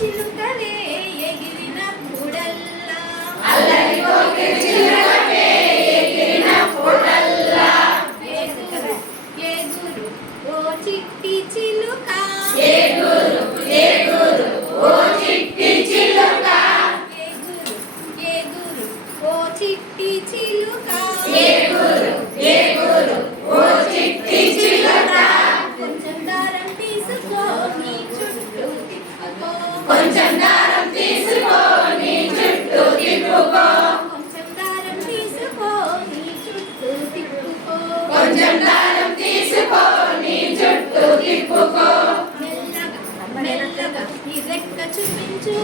చిలుకవే ఎగిరినప్పుడల్లా అల్లరి కోకిల చిలుకవే ఎగిరినప్పుడల్లా ఎగురు ఓ చిట్టి చిలుక ఎగురు ఎగురు ఓ చిట్టి చిలుక ఎగురు ఎగురు ఓ చిట్టి చిలుక ఎగురు ఎగురు ఓ చిట్టి చిలుక కొంచెం దారం తీసుకో నీ చుట్టూ తిప్పుకో కొంచెం దారం తీసుకో నీ చుట్టూ తిప్పుకో కొంచెం దారం తీసుకో నీ చుట్టూ తిప్పుకో కొంచెం దారం తీసుకో నీ చుట్టూ తిప్పుకో మెల్లగా మెల్లగా నీ రెక్క చూపించు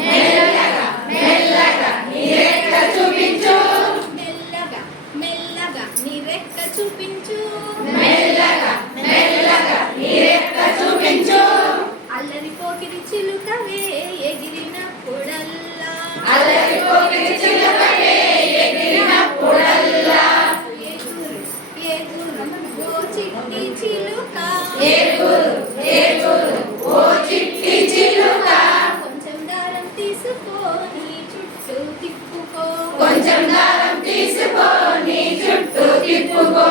మెల్లగా మెల్లగా నీ రెక్క చూపించు మెల్లగా మెల్లగా నీ రెక్క చూపించు మెల్లగా మెల్లగా నీ రెక్క చూపించు అల్లరి పోకిరి చిలుకవే ఎగిరినప్పుడల్లా అల్లరి కోకిల చిలుకవే ఎగిరినప్పుడల్లా ఎగురు ఎగురు ఓ చిట్టి చిలుక ఎగురు ఎగురు ఓ చిట్టి చిలుక కొంచెం దారం తీసుకో నీ చుట్టూ తిప్పుకో కొంచెం దారం తీసుకో నీ చుట్టూ తిప్పుకో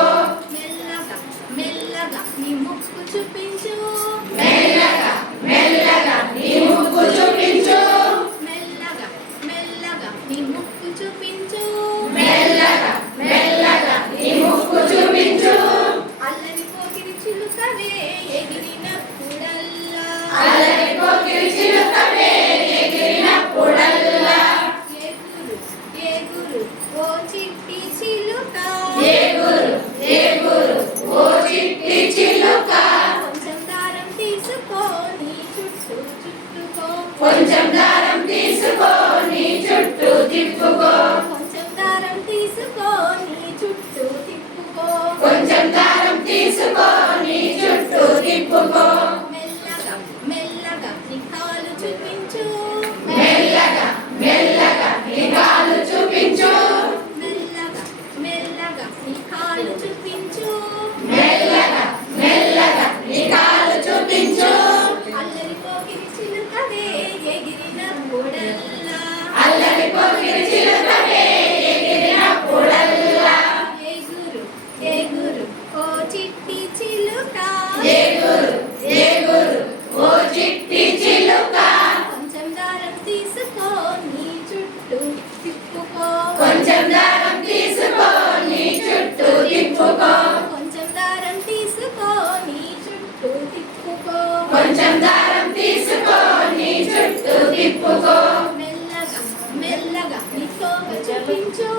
మెల్లగా మెల్లగా నీ ముక్కు చూపించు మెల్లగా మెల్లగా నీ ముక్కు చూపించు మెల్లగా మెల్లగా నీ ముక్కు చూపించు మెల్లగా మెల్లగా నీ ముక్కు చూపించు అల్లరి పోకిరి చిలుకవే ఎగిరినప్పుడల్లా అల్లరి కోకిల చిలుకవే ఎగిరినప్పుడల్లా ఎగురు ఎగురు ఓ చిట్టి చిలుక ఎగురు ఎగురు ఓ చిట్టి చిలుక కొంచెం దారం తీసుకో నీ చుట్టూ చుట్టుకో కొంచెం దారం తీసుకో నీ చుట్టూ తిప్పుకో కొంచెం దారం తీసుకో నీ చుట్టూ తిప్పుకో కొంచెం దారం తీసుకో నీ చుట్టూ తిప్పుకో మెల్లగా మెల్లగా నీ కాలు చూపించు మెల్లగా మెల్లగా నీ కాలు చూపించు మెల్లగా మెల్లగా నీ కాలు చూపించు మెల్లగా మెల్లగా నీ కాలు చూపించు అల్లరి పోకిరి చిలుకవే ఎగిరినప్పుడల్లా అల్లరి కోకిల చిలుకవే ఎగిరినప్పుడల్లా ఎగురు ఎగురు ఓ చిట్టి చిలుక ఎగురు ఎగురు ఓ చిట్టి చిలుక కొంచెం దారం తీసుకో నీ చుట్టూ తిప్పుకో కొంచెం దారం తీసుకో నీ చుట్టూ తిప్పుకో కొంచెం దారం తీసుకో నీ చుట్టూ తిప్పుకో కొంచెం దారం తీసుకో నీ చుట్టూ తిప్పుకో మెల్లగా మెల్లగా నీ తోక చూపించు